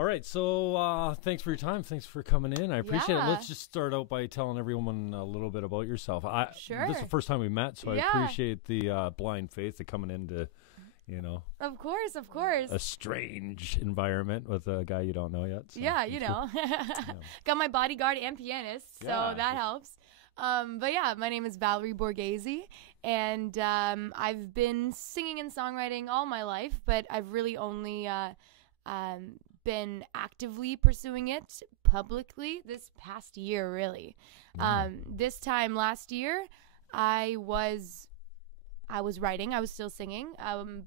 All right, so thanks for your time. Thanks for coming in. I appreciate it. Let's just start out by telling everyone a little bit about yourself. Sure. This is the first time we met, so I appreciate the blind faith of coming into, Of course. a strange environment with a guy you don't know yet. So Got my bodyguard and pianist, so that helps. But yeah, my name is Valerie Borghesi, and I've been singing and songwriting all my life, but I've really only been actively pursuing it publicly this past year, really. This time last year, I was writing. I was still singing,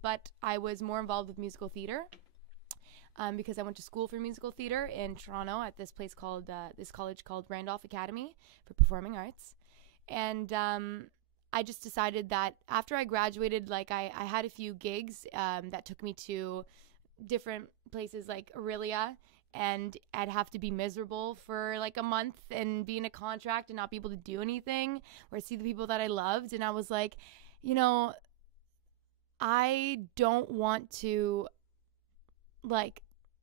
but I was more involved with musical theater because I went to school for musical theater in Toronto at this place called this college called Randolph Academy for Performing Arts. And I just decided that after I graduated, like I had a few gigs that took me to different places like Aurelia, and I'd have to be miserable for like a month and be in a contract and not be able to do anything or see the people that I loved. And I was like, I don't want to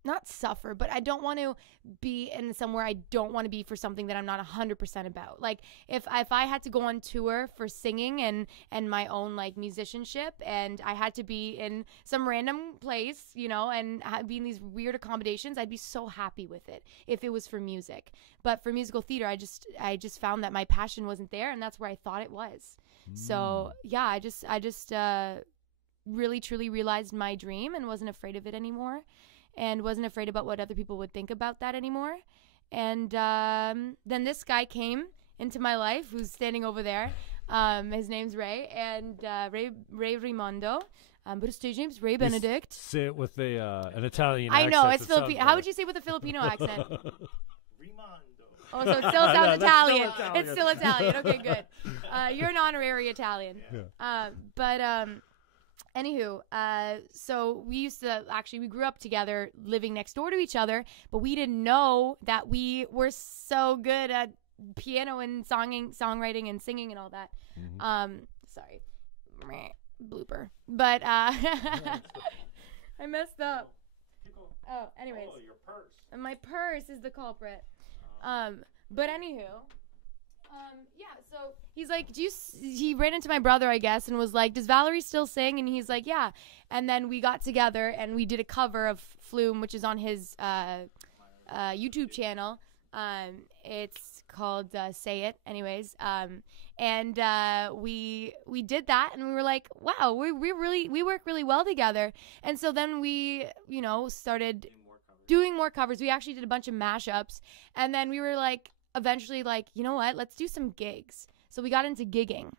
not suffer, but I don't want to be in somewhere I don't want to be for something that I'm not 100% about. Like if I had to go on tour for singing and my own like musicianship, and I had to be in some random place, and be in these weird accommodations, I'd be so happy with it if it was for music. But for musical theater, I just found that my passion wasn't there, and that's where I thought it was. So yeah, I just really truly realized my dream and wasn't afraid of it anymore. And wasn't afraid about what other people would think about that anymore. And then this guy came into my life, who's standing over there. His name's Rey, and Rey Rimando. But his stage name's Rey Benedict. Say it with an Italian accent. I know, it's Filipino. How would you say it with a Filipino accent? Rimando. Oh, so it still sounds Italian. Still Italian. It's still Italian. Okay, good. You're an honorary Italian. Yeah. Anywho, so we grew up together, living next door to each other, but we didn't know that we were so good at piano and songwriting and singing and all that. Sorry, blooper. But I messed up. Oh, anyways. Oh, your purse. My purse is the culprit. But anywho. Yeah, so he's like, he ran into my brother, I guess, and was like, does Valerie still sing? And he's like, yeah. And then we got together and we did a cover of Flume, which is on his YouTube channel. It's called Say It, anyways. And we did that, and we were like, wow, we work really well together. And so then we, started doing more covers. We actually did a bunch of mashups, and then we were like, eventually like, you know what, let's do some gigs. So we got into gigging,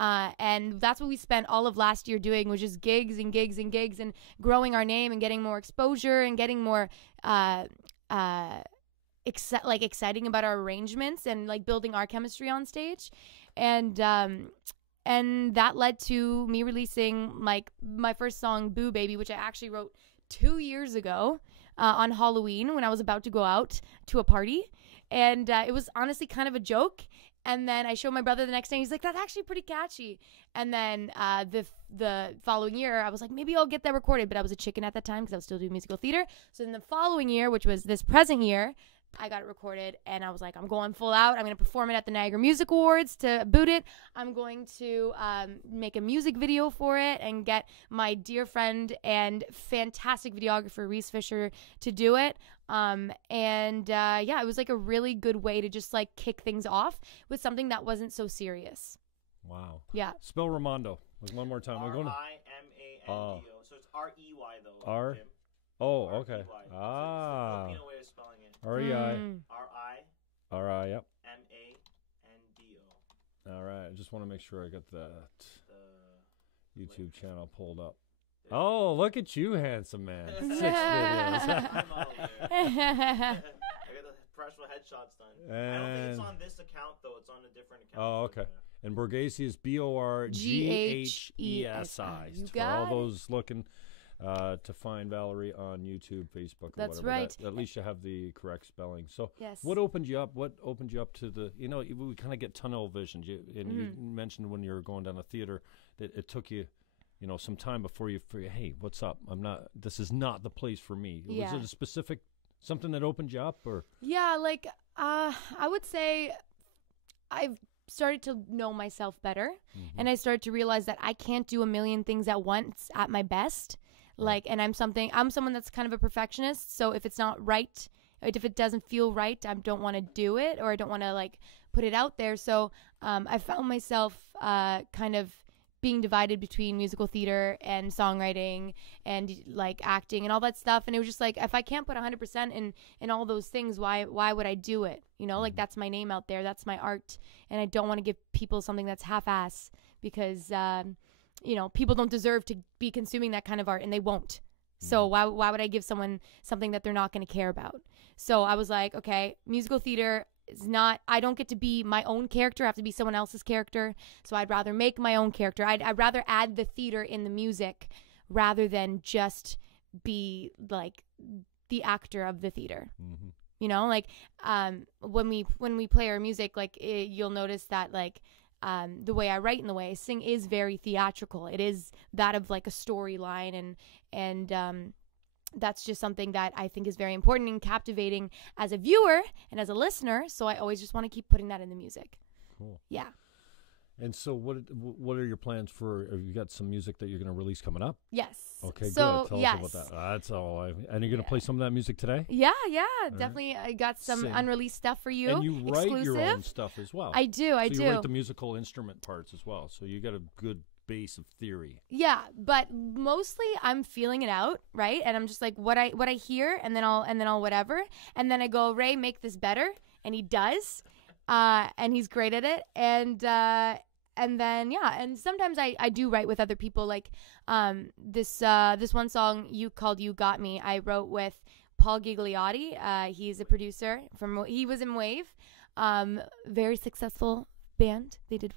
and that's what we spent all of last year doing, was just gigs and gigs and gigs and growing our name and getting more exposure and getting more exciting about our arrangements and like building our chemistry on stage. And that led to me releasing like my first song, Boo Baby, which I actually wrote 2 years ago on Halloween when I was about to go out to a party. And it was honestly kind of a joke. And then I showed my brother the next day, and he's like, that's actually pretty catchy. And then the following year, I was like, maybe I'll get that recorded. But I was a chicken at that time because I was still doing musical theater. So in the following year, which was this present year, I got it recorded, and I was like, I'm going full out. I'm going to perform it at the Niagara Music Awards to boot it. I'm going to make a music video for it and get my dear friend and fantastic videographer, Reese Fisher, to do it. It was like a really good way to just like kick things off with something that wasn't so serious. Wow. Yeah. Spell Rimando. One more time. Rimando. So it's R-E-Y though. R. Jim. Oh, okay. R-E-Y. Ah. Filipino way of spelling it. R-E-I. R-I. R-I, yep. M-A-N-D-O. All right. I just want to make sure I got that YouTube channel pulled up. Oh, look at you, handsome man. 6 videos. I got the professional headshots done. I don't think it's on this account, though. It's on a different account. Oh, okay. And Borghesi is Borghesi. You For got all those looking to find Valerie on YouTube, Facebook, or That's whatever. right. At least you have the correct spelling. So yes. What opened you up? What opened you up to the, we kind of get tunnel vision. You mentioned when you were going down the theater that it took you, some time before you figure, hey, what's up? This is not the place for me. Yeah. Was it a specific Something that opened you up, or? Yeah, like I would say I've started to know myself better, and I started to realize that I can't do a million things at once at my best. Like, and I'm someone that's kind of a perfectionist. So if it's not right, if it doesn't feel right, I don't want to do it, or I don't want to like put it out there. So I found myself kind of being divided between musical theater and songwriting and like acting and all that stuff. And it was just like, if I can't put 100% in all those things, why would I do it? You know, like that's my name out there. That's my art. And I don't want to give people something that's half-ass because, you know, people don't deserve to be consuming that kind of art, and they won't. So why would I give someone something that they're not going to care about? So I was like, okay, musical theater is not, I don't get to be my own character. I have to be someone else's character. So I'd rather make my own character. I'd rather add the theater in the music rather than just be like the actor of the theater. You know, like when we play our music, like you'll notice that like the way I write and the way I sing is very theatrical. It is that of like a storyline, and that's just something that I think is very important and captivating as a viewer and as a listener. So I always just want to keep putting that in the music. Cool. Yeah. And so what are your plans for, have you got some music that you're going to release coming up? Yes. Okay, so, good. Tell us about that. That's all. And you're going to play some of that music today? Yeah, definitely. I got some unreleased stuff for you. And you write your own stuff as well. I do. So you write the musical instrument parts as well. So you got a good base of theory. Yeah, but mostly I'm feeling it out, right? And I'm just like what I hear, and then I'll whatever, and then I go, Ray, make this better, and he does, and he's great at it, and then and sometimes I do write with other people, like this one song you Got Me, I wrote with Paul Gigliotti. He's a producer he was in Wave, very successful band. They did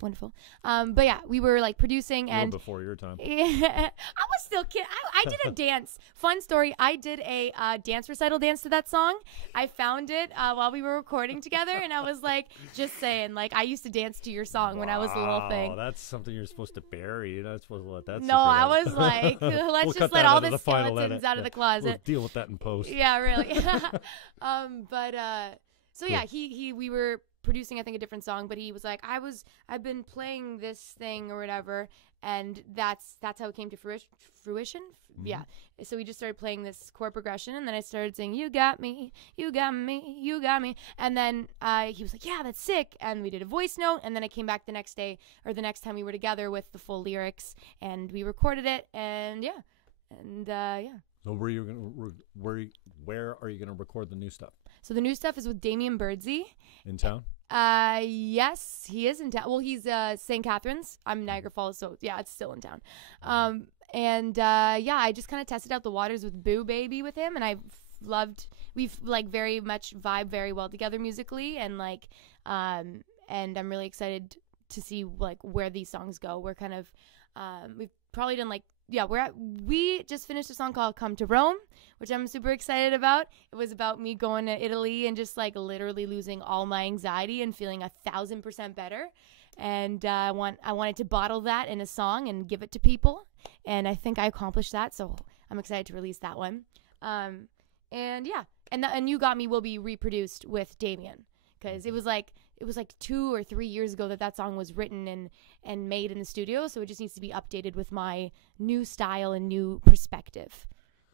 wonderful. But yeah, we were like producing and before your time. Yeah, I was still kid. I did a dance. Fun story. I did a dance recital dance to that song. I found it while we were recording together, and I was like, just saying, like I used to dance to your song when I was a little thing. Oh, that's something you're supposed to bury. You're not supposed to let that. No, I was like, let's just let all the skeletons out of the closet. We'll deal with that in post. Yeah, really. So yeah, we were producing, I think, a different song, but he was like, I've been playing this thing or whatever, and that's how it came to fruition. Yeah. So we just started playing this chord progression, and then I started saying, you got me, you got me, you got me, and then he was like, yeah, that's sick, and we did a voice note, and then I came back the next day, or the next time we were together, with the full lyrics, and we recorded it, and yeah. So where are you gonna record the new stuff? So the new stuff is with Damien Birdsey. In town? Yes, he is in town. Well, he's St. Catharines. I'm Niagara Falls, so yeah, it's still in town. I just kind of tested out the waters with Boo Baby with him, and we've like very much vibe very well together musically, and like and I'm really excited to see like where these songs go. We're kind of we've probably done like we just finished a song called Come to Rome, which I'm super excited about. It was about me going to Italy and just like literally losing all my anxiety and feeling 1,000% better. And I wanted to bottle that in a song and give it to people. And I think I accomplished that. So I'm excited to release that one. And You Got Me will be reproduced with Damien, because it was like 2 or 3 years ago that song was written and made in the studio. So it just needs to be updated with my new style and new perspective.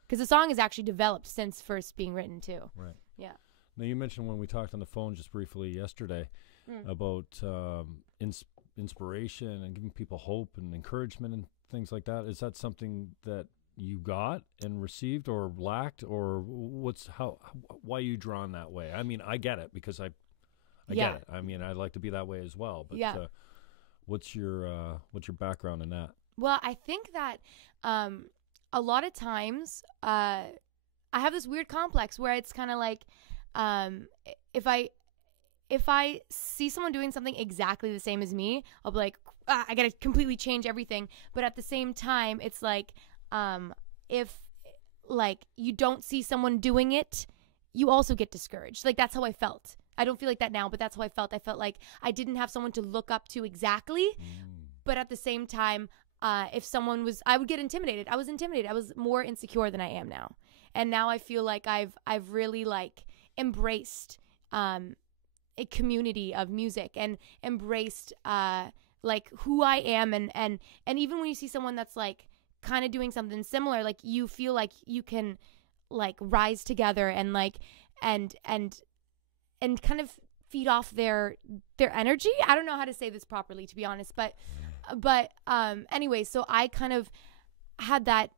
Because the song is actually developed since first being written too. Right. Yeah. Now you mentioned when we talked on the phone just briefly yesterday about inspiration and giving people hope and encouragement and things like that. Is that something that you got and received or lacked, or why are you drawn that way? I mean, I get it because I get it. I mean, I'd like to be that way as well. But what's your background in that? Well, I think that a lot of times I have this weird complex where it's kind of like if I see someone doing something exactly the same as me, I'll be like, I got to completely change everything. But at the same time, it's like if like you don't see someone doing it, you also get discouraged. Like that's how I felt. I don't feel like that now, but that's how I felt. I felt like I didn't have someone to look up to exactly. But at the same time, if someone was, I would get intimidated. I was intimidated. I was more insecure than I am now. And now I feel like I've really like embraced a community of music and embraced like who I am, and even when you see someone that's like kind of doing something similar, like you feel like you can like rise together and like and kind of feed off their energy. I don't know how to say this properly, to be honest, but anyway, so I kind of had that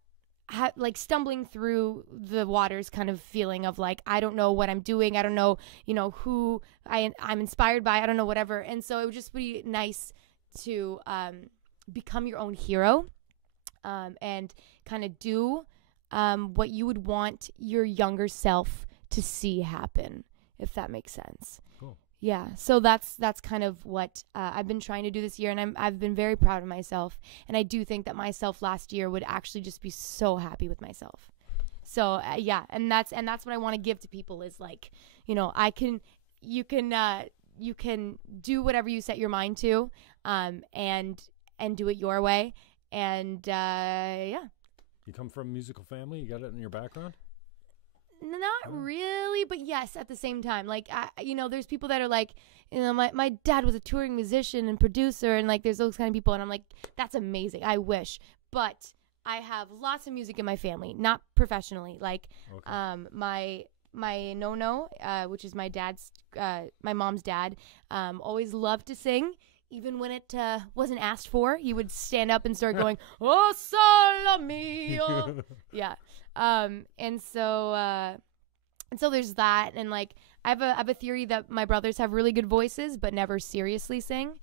like stumbling through the waters kind of feeling of like, I don't know what I'm doing. I don't know, who I'm inspired by. I don't know, whatever. And so it would just be nice to become your own hero and kind of do what you would want your younger self to see happen, if that makes sense. Cool. Yeah, so that's kind of what I've been trying to do this year, and I've been very proud of myself. And I do think that myself last year would actually just be so happy with myself. So yeah, and that's what I want to give to people is like, you can do whatever you set your mind to, and do it your way, and yeah. You come from a musical family? You got it in your background? Not really, but yes, at the same time. Like, there's people that are like, my dad was a touring musician and producer, and like there's those kind of people, and I'm like, that's amazing. I wish. But I have lots of music in my family, not professionally. Like, okay. My no-no, which is my mom's dad, always loved to sing. Even when it wasn't asked for, he would stand up and start going, "Oh, solo mio." Yeah. And so there's that. And like, I have a theory that my brothers have really good voices, but never seriously sing.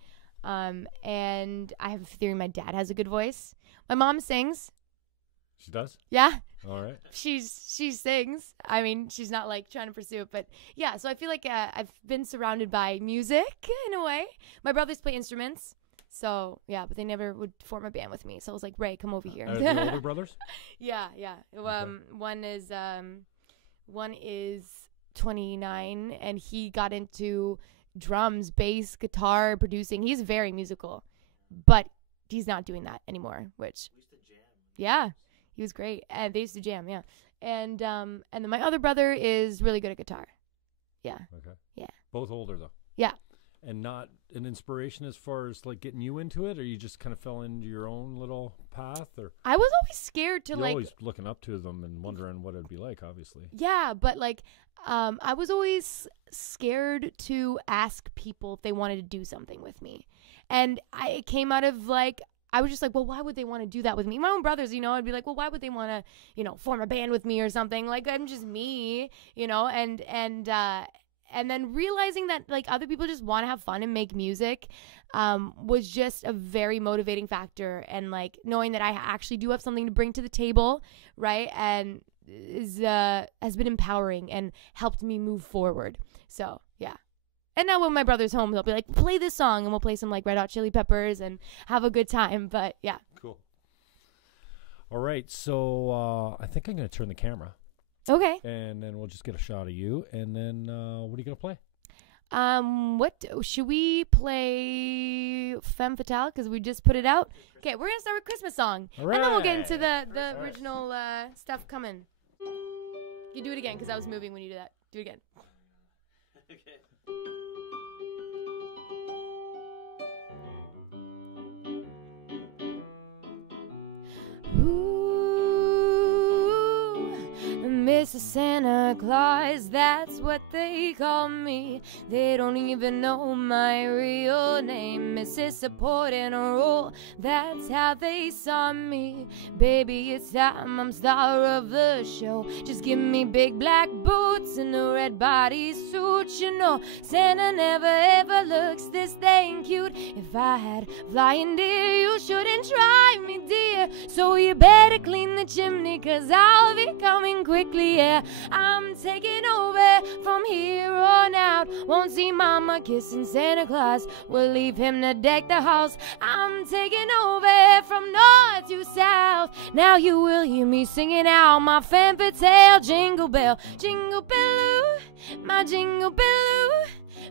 And I have a theory my dad has a good voice. My mom sings. She does? Yeah. All right. She sings. I mean, she's not like trying to pursue it, but yeah. So I feel like I've been surrounded by music in a way. My brothers play instruments, so yeah, but they never would form a band with me. So I was like, Ray, come over here. Are the older brothers? Yeah. Okay. One is 29, and he got into drums, bass, guitar, producing. He's very musical, but he's not doing that anymore. Which we used to jam. Yeah. He was great. And they used to jam, yeah. And then my other brother is really good at guitar. Yeah. Okay. Yeah. Both older though. Yeah. And not an inspiration as far as like getting you into it, or you just kind of fell into your own little path, or I was always scared to You're like always looking up to them and wondering what it'd be like, obviously. Yeah, but like I was always scared to ask people if they wanted to do something with me. And it came out of like, I was just like, well, why would they want to do that with me? My own brothers, I'd be like, well, why would they want to, form a band with me or something? Like, I'm just me, and then realizing that like other people just want to have fun and make music was just a very motivating factor. And like knowing that I actually do have something to bring to the table, right? And has been empowering and helped me move forward. So, yeah. And now when my brother's home, they'll be like, play this song, and we'll play some like Red Hot Chili Peppers and have a good time. But yeah. Cool. All right. So I think I'm going to turn the camera. Okay. And then we'll just get a shot of you. And then what are you going to play? What should we play? Femme Fatal, because we just put it out. Okay, we're going to start with Christmas song. All right. And then we'll get into the original stuff coming. You do it again, because I was moving when you did that. Do it again. Okay. Mr. Santa Claus, that's what they call me. They don't even know my real name. Mrs. Supporting a role, that's how they saw me. Baby, it's time I'm star of the show. Just give me big black boots and a red bodysuit. Santa never ever looks this dang cute. If I had flying deer, you shouldn't try me, dear. So you better clean the chimney, 'cause I'll be coming quickly. Yeah, I'm taking over from here on out. Won't see Mama kissing Santa Claus. We'll leave him to deck the house. I'm taking over from north to south. Now you will hear me singing out my Femme Fatal Jingle Bell. Jingle bell, my jingle bell,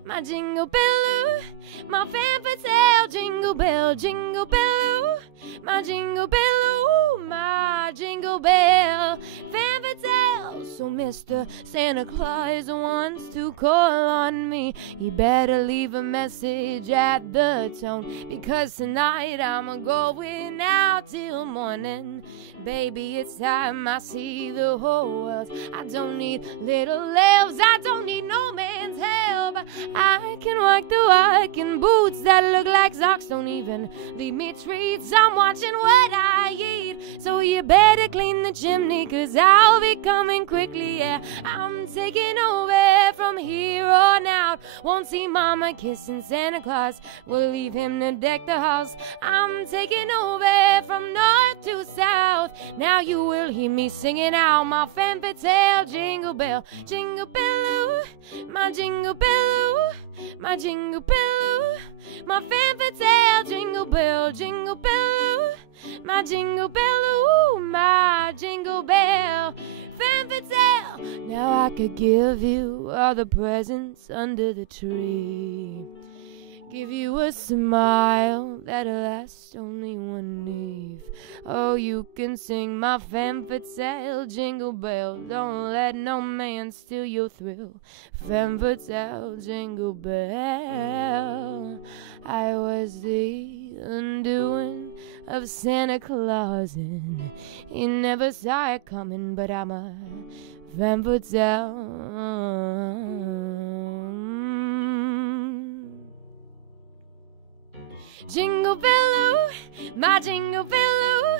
my jingle bell, my Femme Fatal Jingle Bell. Jingle bell, my jingle bell. ooh, my jingle bell. Femme fatale, so Mr. Santa Claus wants to call on me. You better leave a message at the tone, because tonight I'm going out till morning. Baby, it's time I see the whole world. I don't need little elves, I don't need no man's help. I can walk the walk in boots that look like socks. Don't even leave me treats, I'm watching what I eat. So you better clean the chimney, 'cause I'll be coming quickly, yeah. I'm taking over from here on out. Won't see Mama kissing Santa Claus, we'll leave him to deck the house. I'm taking over from north to south. Now you will hear me singing out my femme fatale jingle bell. Jingle bell, my jingle bell, my jingle bell, my femme fatale jingle bell. Jingle bell, my jingle bell, ooh, my jingle bell. Femme fatale. Now I could give you all the presents under the tree, give you a smile that'll last only one eve. Oh, you can sing my femme fatale jingle bell. Don't let no man steal your thrill. Femme fatale jingle bell. I was the undoing of Santa Claus, and he never saw it coming, but I'm a femme fatale. Jingle bell, my jingle bell,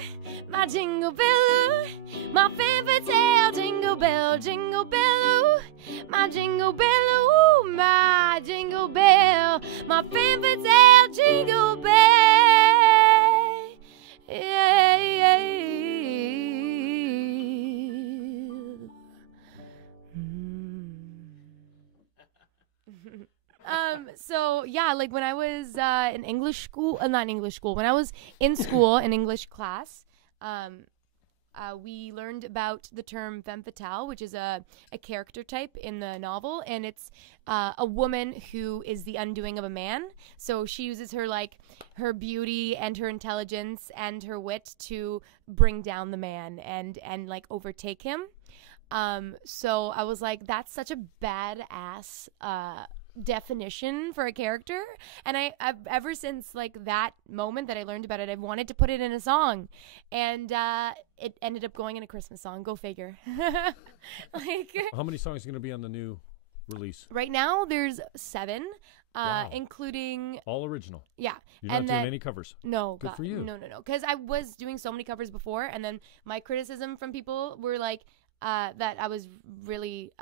my jingle bell, my femme fatale jingle bell. Jingle bell, my jingle bell, ooh, my jingle bell, my femme fatale jingle bell. Yeah, yeah. So yeah, like when I was in English school, not in English school, when I was in school in English class, we learned about the term femme fatale, which is a character type in the novel, and it's a woman who is the undoing of a man. So she uses her beauty and her intelligence and her wit to bring down the man and like overtake him. So I was like, that's such a badass definition for a character, and I've ever since like that moment that I learned about it, I've wanted to put it in a song, and it ended up going in a Christmas song. Go figure. Like, how many songs are going to be on the new release? Right now there's 7, wow. Including all original. Yeah. You're not doing any covers? No. Good for you. No, because I was doing so many covers before, and then my criticism from people were like that I was really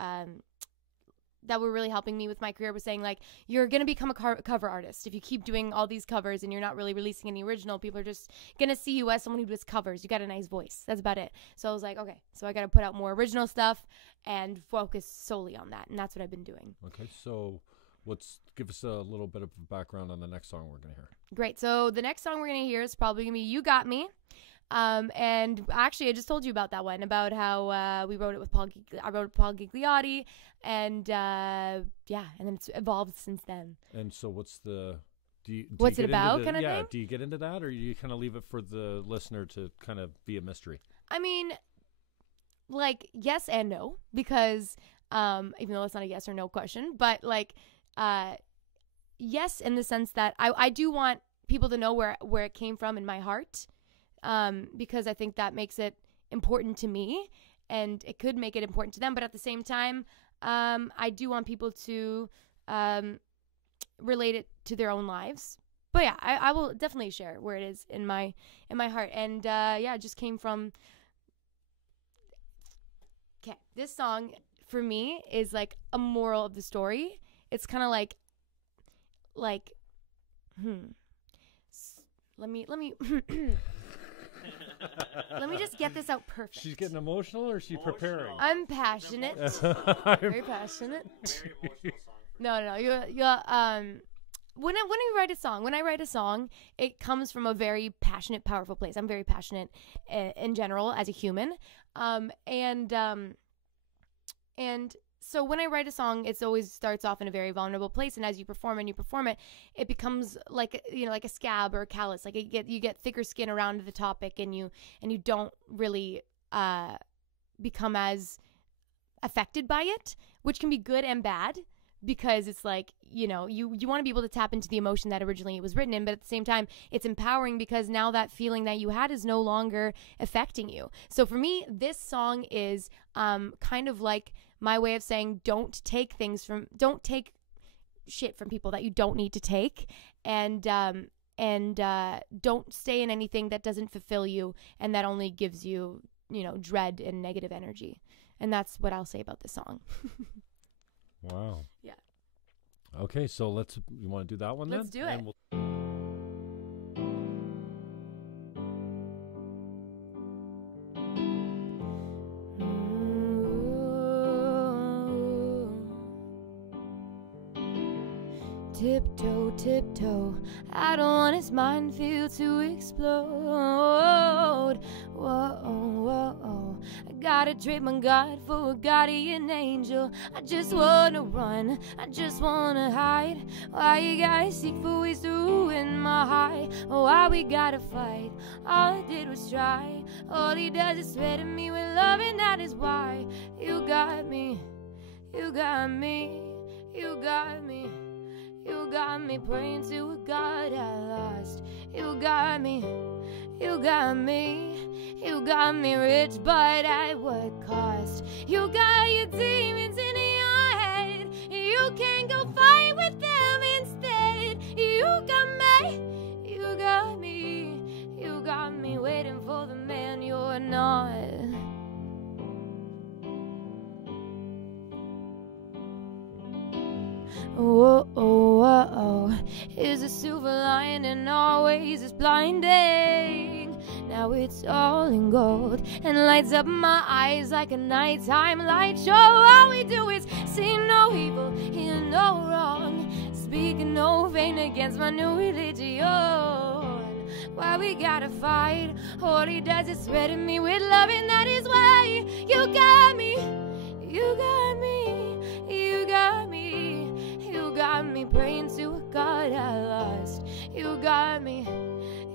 that were really helping me with my career was saying, like, you're going to become a cover artist. If you keep doing all these covers and you're not really releasing any original, people are just going to see you as someone who does covers. You got a nice voice. That's about it. So I was like, okay, so I got to put out more original stuff and focus solely on that. And that's what I've been doing. Okay, so give us a little bit of background on the next song we're going to hear. Great. So the next song we're going to hear is probably going to be You Got Me. And actually, I just told you about that one, about how we wrote it with I wrote it with Paul Gigliotti, and yeah, and then it's evolved since then. And so what's what's it about, kind of thing? Yeah, do you get into that, or do you kind of leave it for the listener to kind of be a mystery? I mean, like, yes and no, because even though it's not a yes or no question, but like yes, in the sense that I do want people to know where it came from in my heart. Because I think that makes it important to me, and it could make it important to them. But at the same time, I do want people to relate it to their own lives. But yeah, I will definitely share where it is in my heart. And yeah, it just came from. Okay, this song for me is like a moral of the story. It's kind of like let me. Let me just get this out perfect. She's getting emotional, or is she preparing? I'm passionate. Very passionate. Very emotional song. No. When I write a song, it comes from a very passionate, powerful place. I'm very passionate in general as a human. And so when I write a song, it always starts off in a very vulnerable place, and as you perform it, it becomes like, you know, like a scab or a callus. Like you get thicker skin around the topic, and you don't really become as affected by it, which can be good and bad, because it's like, you know, you want to be able to tap into the emotion that originally it was written in, but at the same time, it's empowering because now that feeling that you had is no longer affecting you. So for me, this song is kind of like my way of saying, don't take shit from people that you don't need to take, and don't stay in anything that doesn't fulfill you and that only gives you, you know, dread and negative energy. And that's what I'll say about this song. Wow. Yeah. Okay, so you want to do that one then? Let's do it. Tiptoe, tiptoe, I don't want his minefield to explode. Whoa, whoa, I gotta trade my God for a guardian angel. I just wanna run, I just wanna hide. Why you guys seek for ways to ruin my high? Why we gotta fight? All I did was try. All he does is threaten me with love, and that is why you got me, you got me, you got me. You got me praying to a God I lost. You got me, you got me, you got me rich, but at what cost? You got your demons in your head. You can go fight with them instead. You got me, you got me, you got me waiting for the man you're not. Whoa, oh, oh, is a silver lining always is blinding? Now it's all in gold and lights up my eyes like a nighttime light show. All we do is see no evil, hear no wrong, speaking no vain against my new religion. Why we gotta fight? All he does is threaten me with love, and that is why you got me, you got me, you got me. You got me praying to a God I lost. You got me,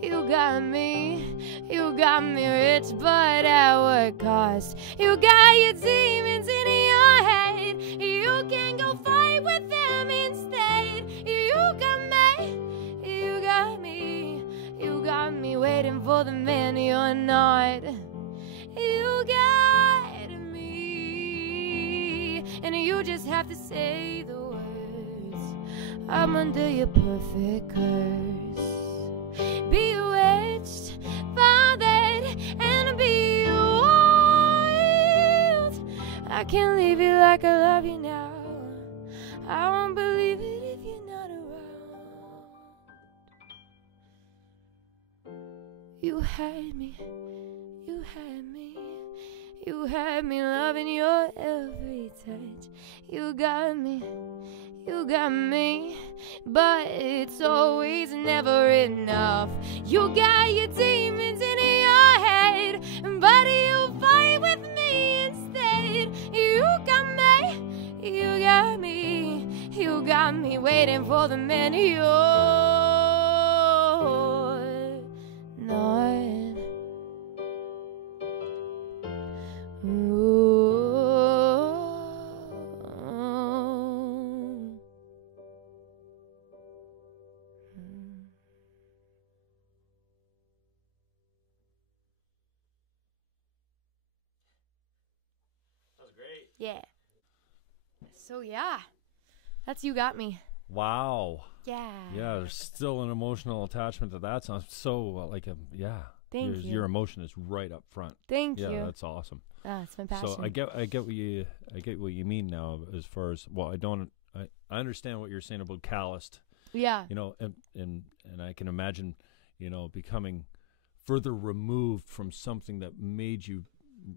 you got me, you got me rich, but at what cost? You got your demons in your head. You can go fight with them instead. You got me, you got me, you got me waiting for the man you're not. You got me, and you just have to say the word. I'm under your perfect curse. Bewitched, fathered, and be wild. I can't leave you like I love you now. I won't believe it if you're not around. You had me, you had me, you had me loving your every touch. You got me, you got me, but it's always never enough. You got your demons in your head, but you fight with me instead. You got me, you got me, you got me waiting for the man you're not. Yeah. So yeah, that's You Got Me. Wow. Yeah. Yeah, there's still an emotional attachment to that song. So yeah. Thank you. Your emotion is right up front. Thank you. Yeah, that's awesome. It's my passion. So I get what you mean now, as far as, well, I understand what you're saying about calloused. Yeah. You know, and I can imagine, you know, becoming further removed from something that made you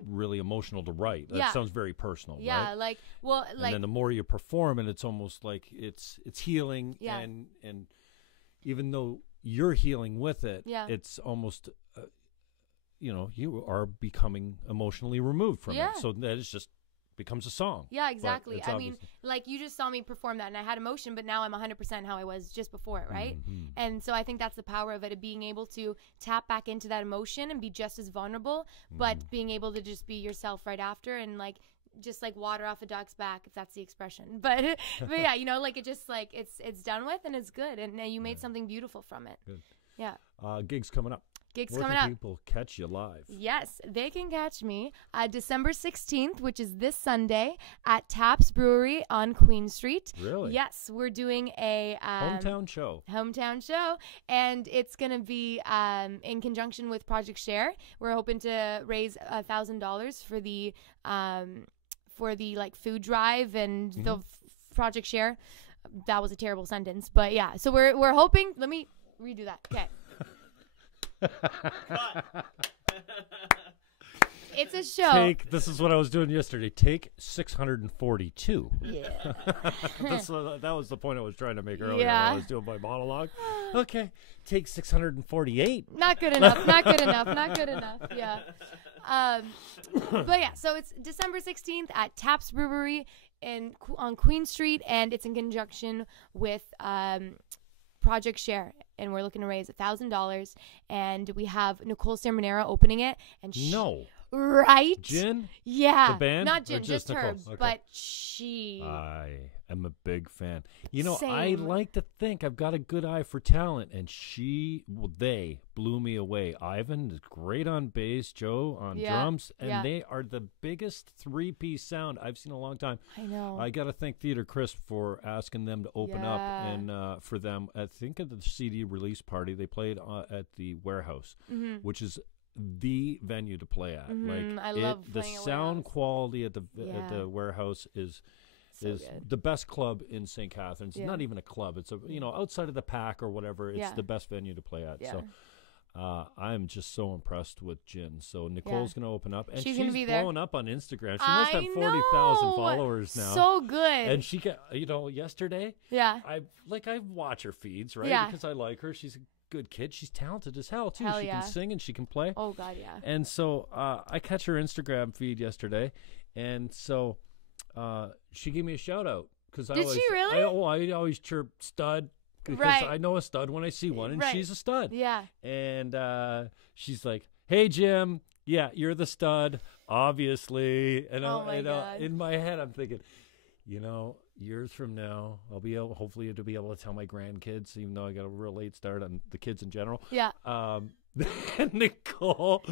really emotional to write. That sounds very personal. Yeah, right? And then the more you perform, and it's almost like it's healing. Yeah. And even though you're healing with it, it's almost you know, you are becoming emotionally removed from it. So that is just becomes a song. Yeah, exactly. I mean, obviously... like you just saw me perform that and I had emotion, but now I'm 100% how I was just before it, right? And so I think that's the power of it, of being able to tap back into that emotion and be just as vulnerable, but being able to just be yourself right after, and like just like water off a duck's back, if that's the expression. But yeah, you know, like it just like it's done with and it's good, and you made something beautiful from it. Good. Yeah. Gigs coming up. Gigs Where coming can up. people catch you live? Yes, they can catch me December 16th, which is this Sunday, at Taps Brewery on Queen Street. Really? Yes, we're doing a hometown show. Hometown show, and it's going to be in conjunction with Project Share. We're hoping to raise $1,000 for the like food drive and the Project Share. That was a terrible sentence, but yeah. So we're hoping. Let me redo that. Okay. It's a show. This is what I was doing yesterday. Take 642. Yeah. That was the point I was trying to make earlier when Yeah. I was doing my monologue. Okay. Take 648. Not good enough. Not good enough. Not good enough. Yeah. But yeah, so it's December 16th at Taps Brewery on Queen Street, and it's in conjunction with Project Share, and we're looking to raise $1,000, and we have Nicole Sermonera opening it, and right, Gin, yeah, the band, not Gin, just her, okay. but she. I am a big fan. You know, Same. I like to think I've got a good eye for talent, and they blew me away. Ivan is great on bass, Joe on drums, and they are the biggest three-piece sound I've seen in a long time. I know. I got to thank Theater Crisp for asking them to open up, and for them, I think at the CD release party, they played at the Warehouse, which is the venue to play at. I love the playing at sound Warehouse. quality at the Warehouse is the best club in St. Catharines. Not even a club. It's outside of the pack or whatever. It's the best venue to play at. So I'm just so impressed with Gin. So Nicole's going to open up, and she's gonna be there. blowing up on Instagram. She must have 40,000 followers now. So good. And she got, yesterday. Yeah. I watch her feeds, right? Yeah. Because I like her. She's a good kid. She's talented as hell too. Hell she yeah. can sing and she can play. Oh God, yeah. And so I catch her Instagram feed yesterday, and so she gave me a shout out because Did she really? I always chirp stud because I know a stud when I see one, and she's a stud. Yeah. And she's like, "Hey Jim, yeah, you're the stud, obviously." And God. In my head, I'm thinking, years from now, I'll be hopefully to be able to tell my grandkids, even though I got a real late start on the kids in general. Yeah. Nicole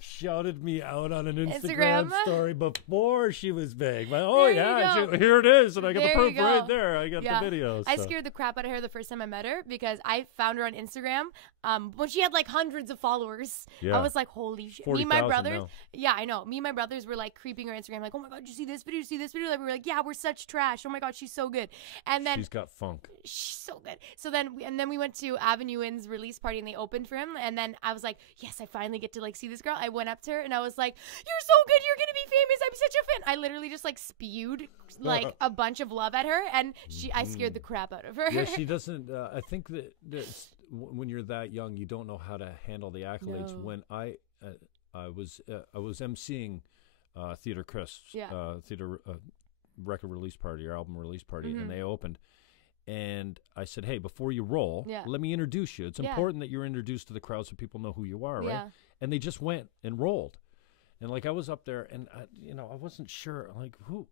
shouted me out on an Instagram story before she was big. Like, here it is, and I got the proof right there. I got the videos. I scared the crap out of her the first time I met her because I found her on Instagram when she had like hundreds of followers. I was like, holy shit. Me and my brothers, I know. Me and my brothers were like creeping her Instagram, like, oh my God, did you see this video? Did you see this video? Like, we were like, yeah, we're such trash. Oh my God, she's so good. And then she's got funk. She's so good. So then we went to Avenue Inn's release party, and they opened for him. And then I was like, yes, I finally get to like see this girl. I went up to her and I was like, you're so good. You're going to be famous. I'm such a fan. I literally just like spewed like a bunch of love at her, and I scared the crap out of her. Yeah, she doesn't. I think that when you're that young, you don't know how to handle the accolades. No. When I was emceeing Theater Crisp's theater record release party or album release party, and they opened. And I said, hey, before you roll, let me introduce you. It's important that you're introduced to the crowd so people know who you are, right? And they just went and rolled. And, like, I was up there, and, I wasn't sure. Like, who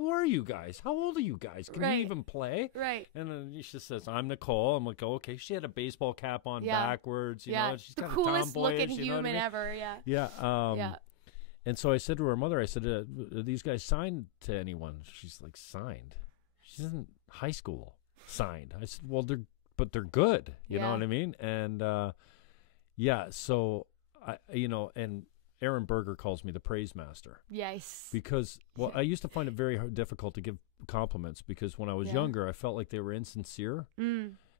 are you guys? How old are you guys? Can you even play? Right. And then she says, I'm Nicole. I'm like, oh, okay. She had a baseball cap on backwards. She's the kind coolest of tomboyish, looking human ever, Yeah. And so I said to her mother, I said, are these guys signed to anyone? She's like, signed? She's in high school, signed. I said, well, they're good. You know what I mean? And, so, and Aaron Berger calls me the praise master. Yes. Because, I used to find it very difficult to give compliments because when I was younger, I felt like they were insincere.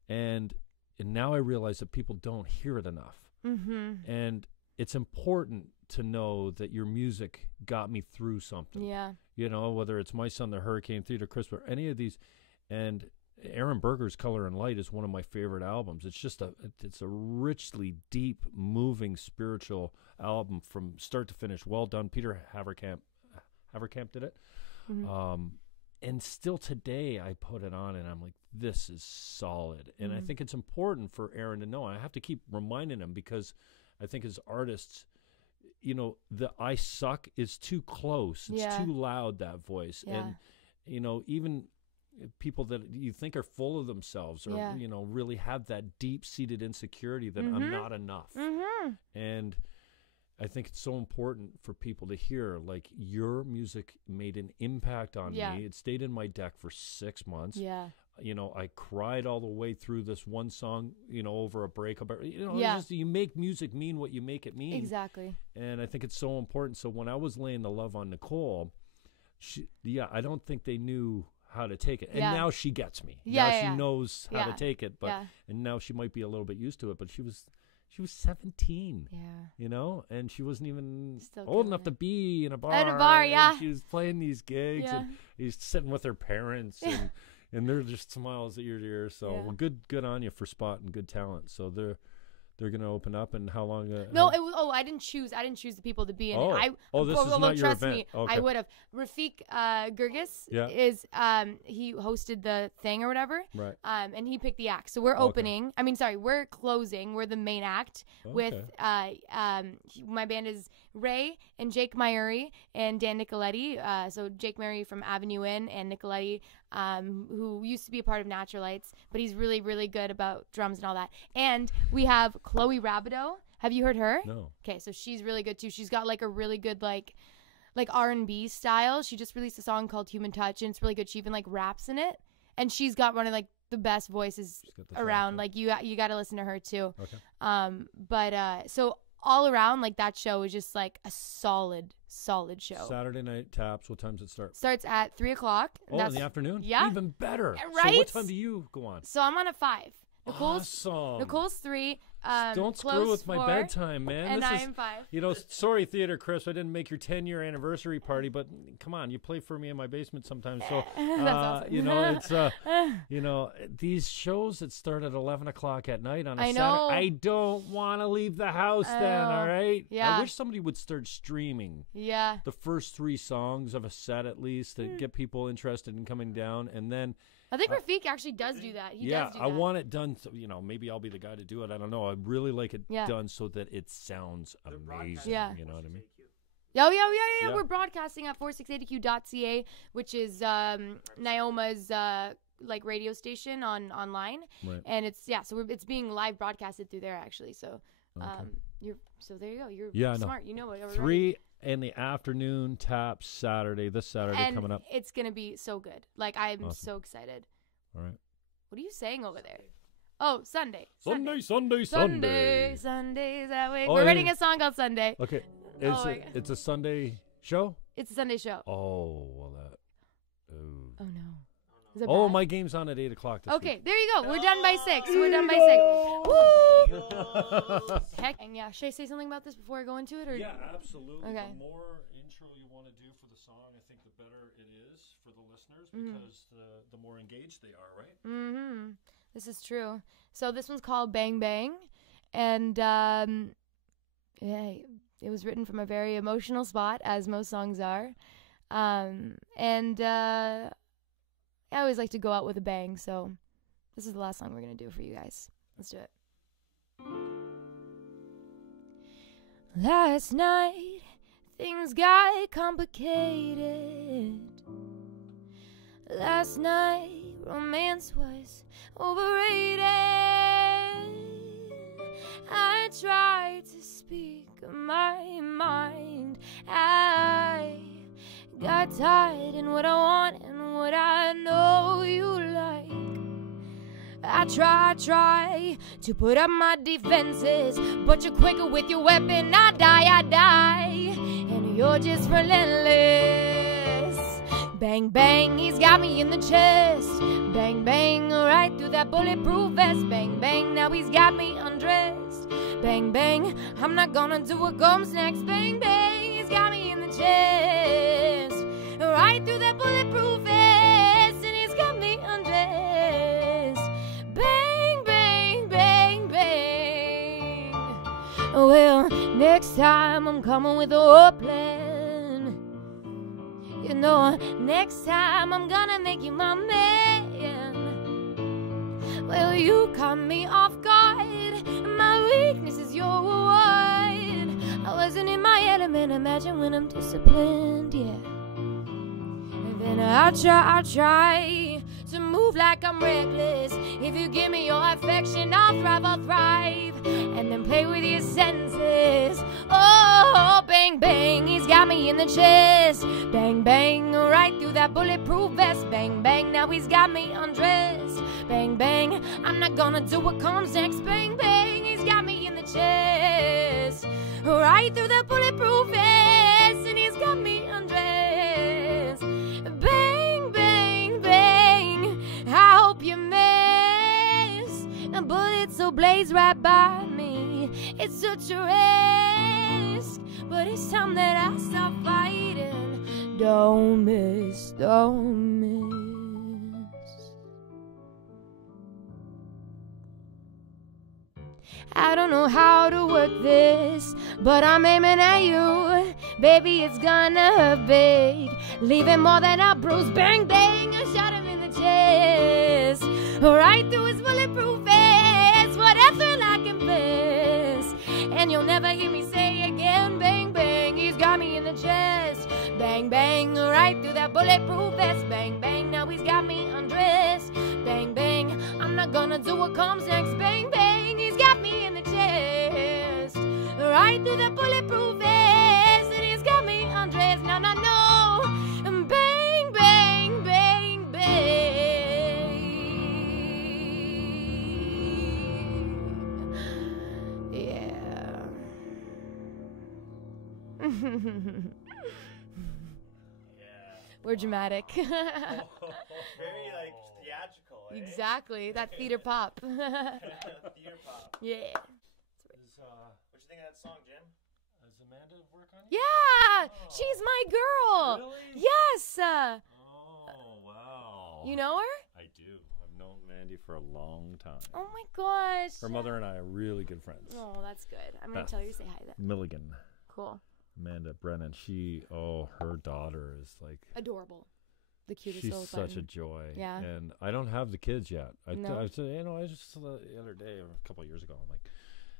And now I realize that people don't hear it enough. And it's important to know that your music got me through something. Yeah. Whether it's My Son, the Hurricane, Theater Crisp, or any of these. And Aaron Berger's Color and Light is one of my favorite albums. It's just it's a richly deep, moving, spiritual album from start to finish. Well done. Peter Haverkamp Haverkamp did it. Mm-hmm. And still today I put it on and I'm like, this is solid. And I think it's important for Aaron to know. And I have to keep reminding him because I think as artists, you know, the I suck is too close. It's too loud, that voice. Yeah. And, you know, even people that you think are full of themselves or, you know, really have that deep-seated insecurity that I'm not enough. And I think it's so important for people to hear, like, your music made an impact on me. It stayed in my deck for 6 months. You know, I cried all the way through this one song, you know, over a breakup. You know, it's just, you make music mean what you make it mean. Exactly. And I think it's so important. So when I was laying the love on Nicole, I don't think they knew how to take it. And now she gets me. Now she knows how to take it. But and now she might be a little bit used to it. But she was 17, you know, and she wasn't even old enough to be in a bar. At a bar, and she was playing these gigs, and he's sitting with her parents, and they're just smiles ear to ear. So well, good on you for spotting good talent. So they're gonna open up, and how long? No, it was. Oh, I didn't choose the people to be in it. This is not your event. Me, I would have. Rafiq Gurgis is he hosted the thing or whatever. Right. And he picked the act. So we're opening. I mean, sorry, we're closing. We're the main act with my band is Ray and Jake Myuri and Dan Nicoletti. So Jake Myuri from Avenue Inn and Nicoletti, who used to be a part of Natural Lights, but he's really, really good about drums and all that. And we have Chloe Rabideau. Have you heard her? No. Okay, so she's really good too. She's got like a really good like R&B style. She just released a song called Human Touch, and it's really good. She even like raps in it, and she's got one of like the best voices around. Like you got to listen to her too. Okay. So all around, like, that show is just like a solid show. Saturday night taps. What time does it start? Starts at 3:00. Oh, in the afternoon? Yeah. Even better. Right? So what time do you go on? So I'm on at 5. Awesome. Nicole's 3. Don't screw with my bedtime, man. And I'm 5. You know, sorry, Theater Chris, I didn't make your 10-year anniversary party, but come on, you play for me in my basement sometimes. So, That's awesome. you know, it's, you know, these shows that start at 11 o'clock at night on a Saturday, I don't want to leave the house then, all right? Yeah. I wish somebody would start streaming the first 3 songs of a set at least to get people interested in coming down, and then I think Rafiq actually does do that. He does do that. I want it done. So, you know, maybe I'll be the guy to do it. I don't know. I really like it done so that it sounds amazing. Yeah. You know what I mean? Yeah. We're broadcasting at 460q.ca, which is Nyoma's like radio station online, right. And it's so it's being live broadcasted through there actually. So there you go. You're smart. You know it. 3 in the afternoon taps Saturday. This Saturday and coming up. It's gonna be so good. Like I'm so excited. All right. What are you saying over there? Oh, Sunday. Sundays that way. We're writing a song called Sunday. Okay. It's a Sunday show? It's a Sunday show. Oh, well that. Oh no. Oh, my game's on at 8 o'clock this week. There you go. We're done by 6. Woo! Heck, and should I say something about this before I go into it? Or? Yeah, absolutely. Okay. The more intro you want to do for the song, I think the better it is for the listeners because the more engaged they are, right? Mm-hmm. This is true. So this one's called Bang Bang, and it was written from a very emotional spot, as most songs are, I always like to go out with a bang, so this is the last song we're going to do for you guys. Let's do it. Last night, things got complicated. Last night, romance was overrated. I tried to speak my mind. I got tied in what I want and what I know you like. I try to put up my defenses, but you're quicker with your weapon. I die, and you're just relentless. Bang, bang, he's got me in the chest. Bang, bang, right through that bulletproof vest. Bang, bang, now he's got me undressed. Bang, bang, I'm not gonna do what comes next. Bang, bang, he's got me in the chest. Right through that bulletproof vest, and he's got me undressed. Bang, bang, bang, bang. Well, next time I'm coming with a plan. You know, next time I'm gonna make you my man. Well, you caught me off guard. My weakness is your reward. I wasn't in my element. Imagine when I'm disciplined, yeah. And then I try to move like I'm reckless. If you give me your affection, I'll thrive. And then play with your senses. Oh, bang, bang, he's got me in the chest. Bang, bang, right through that bulletproof vest. Bang, bang, now he's got me undressed. Bang, bang, I'm not gonna do what comes next. Bang, bang, he's got me in the chest. Right through that bulletproof vest. And he's got me undressed. Bang, bang, bang, I hope you miss. A bullet so blaze right by me. It's such a risk, but it's time that I stop fighting. Don't miss, don't miss. I don't know how to work this, but I'm aiming at you. Baby, it's gonna hurt big, leaving more than a bruise. Bang, bang, I shot him in the chest. Right through his bulletproof vest. What a thrill I confess. And you'll never hear me say again. Bang, bang, he's got me in the chest. Bang, bang, right through that bulletproof vest. Bang, bang, now he's got me undressed. Bang, bang, I'm not gonna do what comes next. Bang, bang, he's got me in the chest. Right through the bulletproof vest. And he's got me undressed. No, no, no. Bang, bang, bang, bang. Yeah. We're dramatic. Very like theatrical. Eh? Exactly. That theater pop. Theater pop. Yeah. What you think of that song, Jim? Does Amanda work on it? Yeah. She's my girl. Really? Yes. Oh, wow. You know her? I do. I've known Mandy for a long time. Oh my gosh. Her mother and I are really good friends. Oh, that's good. I'm going to tell her to say hi then. Milligan. Cool. Amanda Brennan. Her daughter is like Adorable. The cutest she's little such button. a joy. Yeah. And I don't have the kids yet. No. I said, I just the other day, or a couple of years ago, I'm like,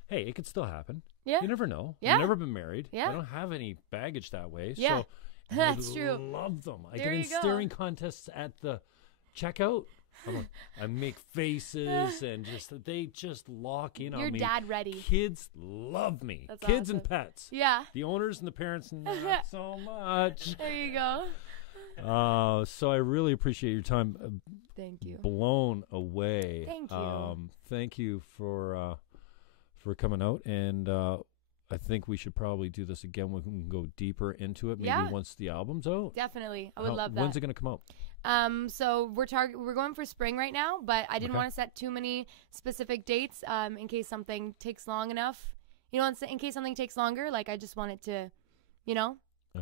hey, it could still happen. Yeah. You never know. Yeah. I've never been married. Yeah. I don't have any baggage that way. Yeah. So That's I true. love them. I There get in you go. staring contests at the checkout. I make faces and they just lock in on Your me. dad ready. Kids love me. That's Kids awesome. and pets. Yeah. The owners and the parents, not so much. There you go. So I really appreciate your time. Thank you. Blown away. Thank you. Thank you for coming out, and I think we should probably do this again. We can go deeper into it, maybe Yeah. once the album's out. Definitely. I would love that. When's it going to come out? So we're going for spring right now, but I didn't want to set too many specific dates in case something takes long enough. You know, in case something takes longer, like I just want it to,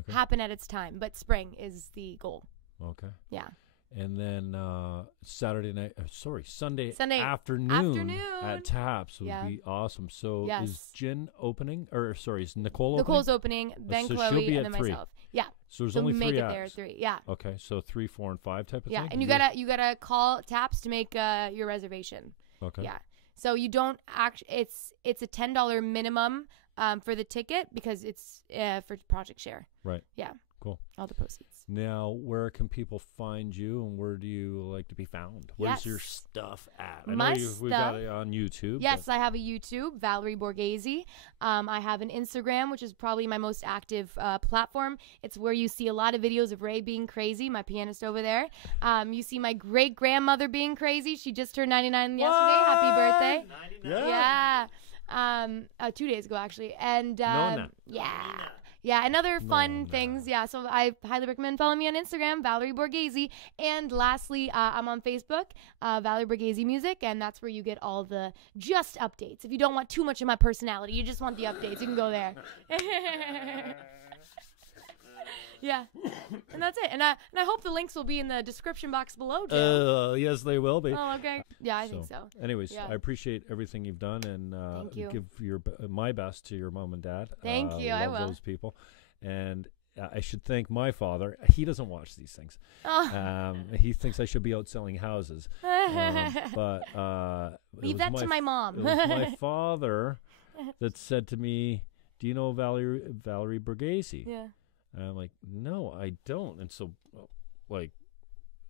happen at its time. But spring is the goal. Okay. Yeah. And then Sunday afternoon at Taps would be awesome. So Yes. is Jen opening, is Nicole Nicole's opening, then so she'll Chloe, be and at then 3. myself. Yeah. So there's So only make 3 it acts. there at 3. Yeah. Okay, so 3, 4, and 5 type of Yeah, thing? and you gotta call Taps to make your reservation. Okay. Yeah. So you don't it's a $10 minimum for the ticket because it's for project share. Right. Yeah. Cool. All the proceeds. Now, where can people find you, and where do you like to be found? Where's your Yes. stuff at? My we got it on YouTube. Yes, I have a YouTube, Valerie Borghesi. I have an Instagram, which is probably my most active platform. It's where you see a lot of videos of Ray being crazy, my pianist over there. You see my great-grandmother being crazy. She just turned 99 yesterday. Happy birthday. 99. Yeah. 2 days ago, actually. And Nona. yeah, and other fun Nona. things. Yeah, so I highly recommend following me on Instagram, Valerie Borghesi. And lastly, I'm on Facebook, Valerie Borghesi Music, and that's where you get all the just updates. If you don't want too much of my personality, you just want the updates, you can go there. Yeah, and that's it. And I hope the links will be in the description box below, Joe. Yes, they will be. Oh, okay. Yeah, I think so. Anyways, Yeah. I appreciate everything you've done, and Thank you. give my best to your mom and dad. Thank you, I love will. those people, and I should thank my father. He doesn't watch these things. Oh. He thinks I should be out selling houses. But leave that to my mom. It was my father that said to me, "Do you know Valerie Borghesi?" Yeah. And I'm like, "No, I don't." And so,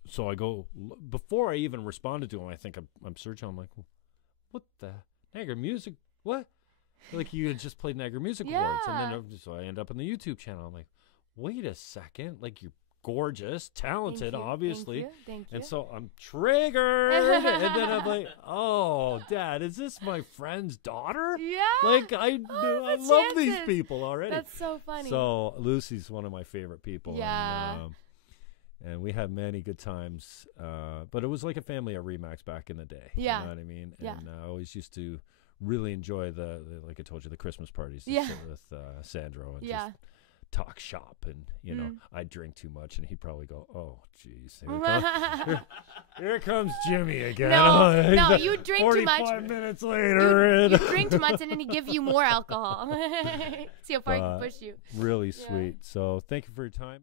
so I go before I even responded to him. I think I'm searching. I'm like, "What the Niagara Music? What?" Like you had just played Niagara Music Awards, and then so I end up on the YouTube channel. I'm like, "Wait a second! Like you're gorgeous, talented, obviously." Thank you. And so I'm triggered, and then I'm like, "Oh, Dad, is this my friend's daughter?" Yeah. Like I love these people already. That's so funny. So Lucy's one of my favorite people. Yeah. And we had many good times, but it was like a family at Remax back in the day. Yeah. You know what I mean? Yeah. And I always used to really enjoy the like I told you, the Christmas parties Yeah. with Sandro and Yeah. just talk shop. And, you know, I'd drink too much and he'd probably go, "Oh, geez, here comes Jimmy again." No, you drink too 45 much. minutes later. You drink too much and then he give you more alcohol. See how far he can push you. Really sweet. So thank you for your time.